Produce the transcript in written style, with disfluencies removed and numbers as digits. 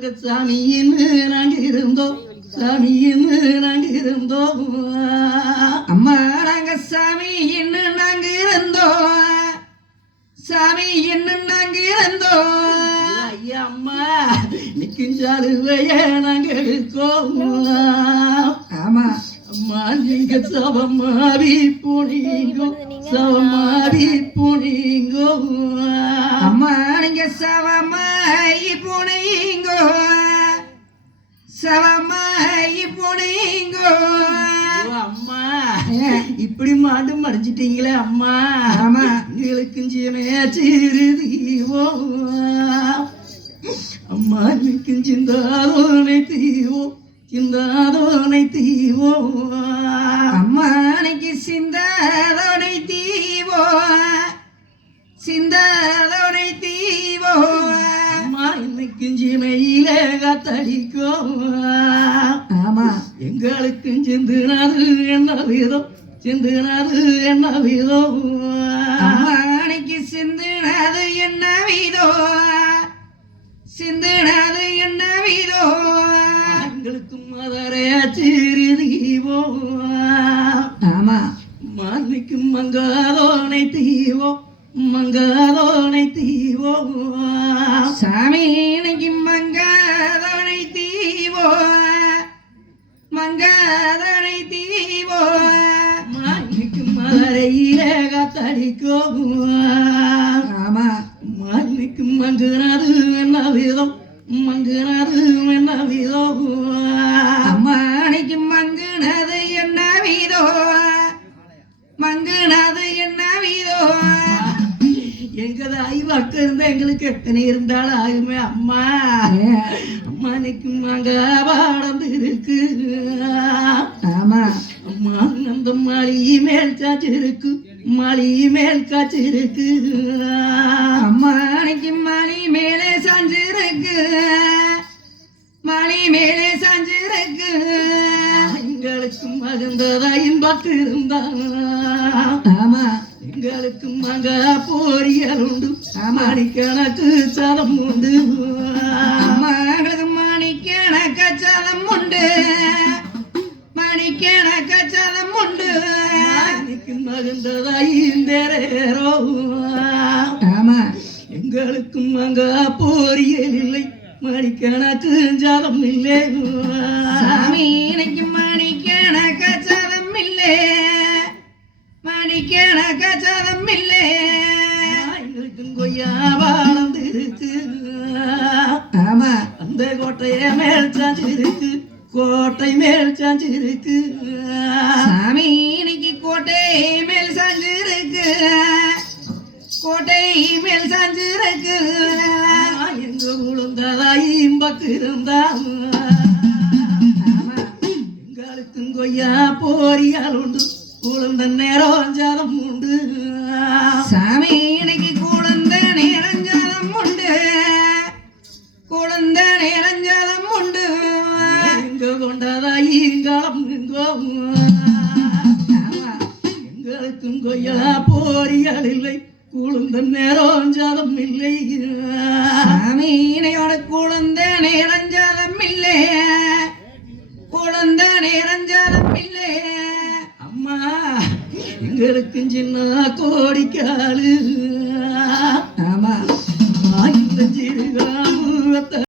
நாங்க சாமின்னு நாங்க இருந்தோம், சாமின்னு நாங்க இருந்தோம். அம்மா நாங்க சாமின்னு நாங்க இருந்தோம், சாமின்னு நாங்க இருந்தோம். ஐயா அம்மா நிற்கும் சாலுவைய நாங்க எடுக்கோம். ஆமா அம்மா நீங்க சவமாவி புனிங்கோ, சவமாவி புனிங்கோ. அம்மா நீங்க சவமாயி புனிங்கோ, சவமாயி புனிங்கோ. அம்மா இப்படி மாட்டு மடிச்சிட்டீங்களே அம்மா. ஆமா எங்களுக்கும் சிறுதீவோ அம்மா நிற்கும் சிந்தாதோனை தீவோ, சிந்தாதோனை தீவோ. அம்மா நீங்க சிந்தாதோனை தீவோ, சிந்தாதோனை தீவோ. அம்மா இன்னைக்கும் சிமையில காத்தடிக்கோ. ஆமா எங்களுக்கும் சிந்துனது என்ன விதம், சிந்துனது என்ன விதம். அம்மா நீங்க சிந்துனது என்ன விதோ, சிந்துனது என்ன விதோ. எங்களுக்கும் மதரே சிறுதீவோ. ஆமா மாலிக்கும் மங்காதோனை தீவோ, மங்காதோனை தீவோ. சாமி இன்னைக்கு மங்காதோனை தீவோ, மங்காதோனை தீவோ. மாலிக்கும் மதுரையில காத்தடிக்கோ. ஆமா மாலிக்கும் மங்குனது என்ன விதம், மங்குனது என்ன விதம். அம்மா இன்னைக்கு மங்குனது என்ன வீதோ, மங்குனது என்ன வீதோ. எங்க தாய் வாக்கு இருந்தா எங்களுக்கு எத்தனை இருந்தாலும் ஆகுமே அம்மா. அம்மா நிற்கும் அங்க பாடம் இருக்கு. ஆமா அம்மா அந்த மாளி மேல் காய்ச்சி இருக்கு, மாளி மேல் காய்ச்சி இருக்கு. அம்மா இன்னைக்கு மணி மேலே சாஞ்சு இருக்கு, மணி மேலே சாஞ்சு இருக்கு. எங்களுக்கும் மகந்ததாயின் பக்கு இருந்தா. ஆமா எங்களுக்கும் அங்க பொரியல் உண்டு, ஆமா மணிக்கணக்கு சதம் உண்டு. அம்மா எங்களுக்கு மணிக்கணக்க சதம் உண்டு, மணிக்கணக்க சதம் உண்டு. மகந்ததாயின் தேரோ. ஆமா எங்களுக்கும் அங்க பொரியல் இல்லை, மணிக்கணக்கு சதம் இல்லை. சாமி இன்னைக்கு மணிக்கணக்க சதம் இல்லை, மணிக்கணக்க சதம் இல்லை. எங்களுக்கும் கொய்யா வாழ்ந்து இருக்கு. ஆமா அந்த கோட்டைய மேல் சாஞ்சி இருக்கு, கோட்டை மேல் சாஞ்சி இருக்கு. சாமி இன்னைக்கு கோட்டை மேல் சாஞ்சு இருக்கு, கோட்டை மேல் சாஞ்சு இருக்கு. எங்க உளுந்ததாயும் பக்கு இருந்தா. ஆமா எங்களுக்கும் கொய்யா பொரியல் உண்டு, உளுந்த நேரம் ஜாதம் உண்டு. சாமி இன்னைக்கு குழந்த நேரஞ்சாதம் உண்டு, குழந்த நேரஞ்சாதம் உண்டு. எங்க கொண்டதாயும் ஆமா எங்களுக்கும் கொய்யா பொரியல் இல்லை, குளுந்த நேரம் ஜாதம் இல்லை. சாமி இணையோட குழந்த நேரஞ்சாதம் இல்லை, குழந்த நேரஞ்சாதம் இல்லை. அம்மா எங்களுக்கும் சின்ன கோடிக்காலு. ஆமா இந்த சிறுகாம